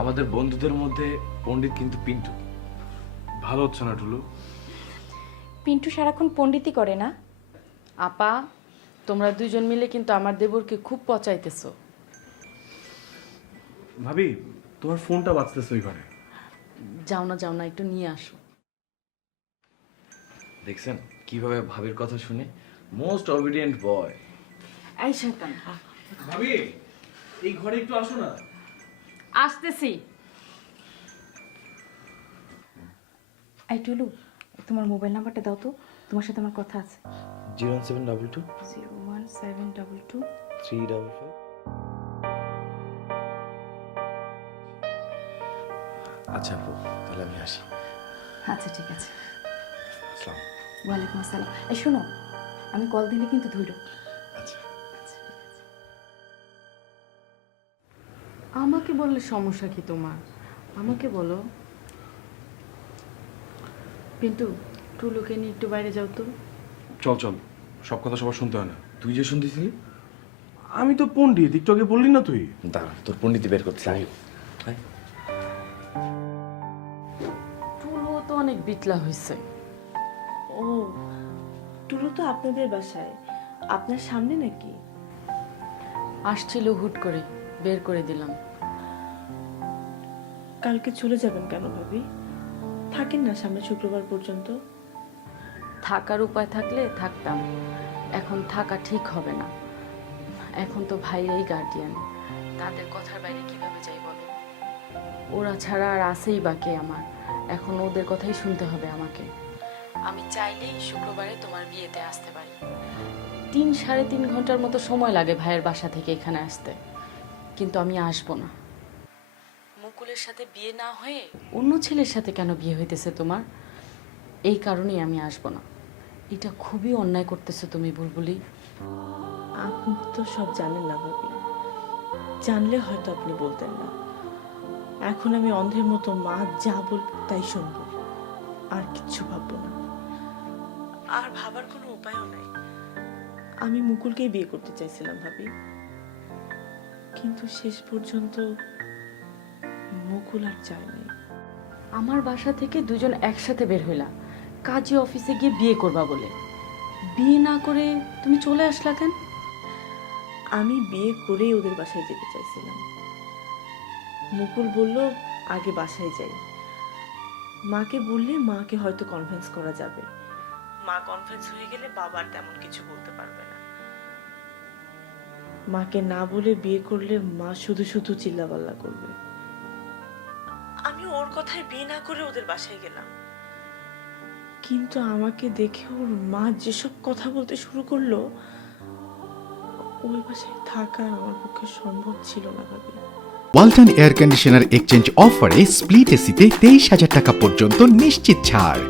আমাদের বন্ধুদের মধ্যে পণ্ডিত কিন্তু পিন্টু। ভালো হচ্ছে না টুলু। পিন্টু সারাক্ষণ পণ্ডিতই করে না? আপা, তোমরা দুইজন মিলে কিন্তু আমার দেবরকে খুব পচাইতেছো। ভাবি, তোমার ফোনটা বাজতেছে ওই ঘরে। যাও না একটু নিয়ে আসো। দেখছেন কিভাবে ভাবির কথা শুনে? মোস্ট অবিডিয়েন্ট বয়। এই শয়তান, ভাবি, এই ঘরে একটু আসো না। আসতেছি। এই টুলু, তোমার মোবাইল নাম্বারটা দাও তো, তোমার সাথে আমার কথা আছে। 01722 01722 355। আচ্ছা আপু, তাহলে আমি আসি। আচ্ছা ঠিক আছে। আসসালাম। ওয়ালাইকুম আসসালাম। এই শোনো, আমি কল দিলে কিন্তু ধরো। আচ্ছা। আমাকে বললে সমস্যা কি তোমার? আমাকে বলো। পিন্টু, টুলুকে নিয়ে একটু বাইরে যাও তো। চল চল, সব কথা সবার শুনতে হয় না। তুই যে শুনতেছিলি? আমি তো পণ্ডিত, একটু আগে বললি না তুই? দাঁড়া, তোর পণ্ডিতি বের করতে আয়। টুলুও তো অনেক বিটলা হয়েছে। ও, টুলু তো আপনাদের বাসায়, আপনার সামনে নাকি? আসছিল হুট করে, বের করে দিলাম। কালকে চলে যাবেন কেন ভাবি? থাকেন না সামনে শুক্রবার পর্যন্ত। থাকার উপায় থাকলে থাকতাম, এখন থাকা ঠিক হবে না। এখন তো ভাইরাই গার্ডিয়ান, তাদের কথার বাইরে কিভাবে যাই বলো? ওরা ছাড়া আর আছেই বাকি আমার, এখন ওদের কথাই শুনতে হবে আমাকে। আমি চাইলেই শুক্রবারে তোমার বিয়েতে আসতে পারি। 3-3.5 ঘন্টার মতো সময় লাগে ভাইয়ের বাসা থেকে এখানে আসতে, কিন্তু আমি আসবো না। মুকুলের সাথে বিয়ে না হয়ে অন্য ছেলের সাথে কেন বিয়ে হইতেছে তোমার? এই কারণেই আমি আসবো না। এটা খুবই অন্যায় করতেছো তুমি বুলবুলি। আপনি তো সব জানেন না ভাবি, জানলে হয়তো আপনি বলতেন না। এখন আমি অন্ধের মতো মা যা বলবে তাই শুনবো, আর কিচ্ছু ভাববো না। আর ভাবার কোনো উপায়ও নাই। আমি মুকুলকেই বিয়ে করতে চাইছিলাম ভাবি, কিন্তু শেষ পর্যন্ত মুকুল আর চায় নাই। আমার বাসা থেকে দুজন একসাথে বের হইলা কাজী অফিসে গিয়ে বিয়ে করবা বলে, বিয়ে না করে তুমি চলে আসলা কেন? আমি বিয়ে করেই ওদের বাসায় যেতে চাইছিলাম। মুকুল বলল আগে বাসায় যাই, মাকে বললে মাকে হয়তো কনভিন্স করা যাবে। মা কনভিন্স হয়ে গেলে বাবা আর তেমন কিছু বলতে পারবে না। মাকে না বলে বিয়ে করলে মা শুধু শুধু চিল্লাপাল্লা করবে। আমি ওর কথায় বিয়ে না করে ওদের বাসায় গেলাম, কিন্তু আমাকে দেখে ওর মা যেসব কথা বলতে শুরু করলো, ওই বাসায় থাকা আমার পক্ষে সম্ভব ছিল না ভাবি। ওয়ালটন এয়ার কন্ডিশনার এক্সচেঞ্জ অফারে স্প্লিট এসিতে 23,000 টাকা পর্যন্ত নিশ্চিত ছাড়।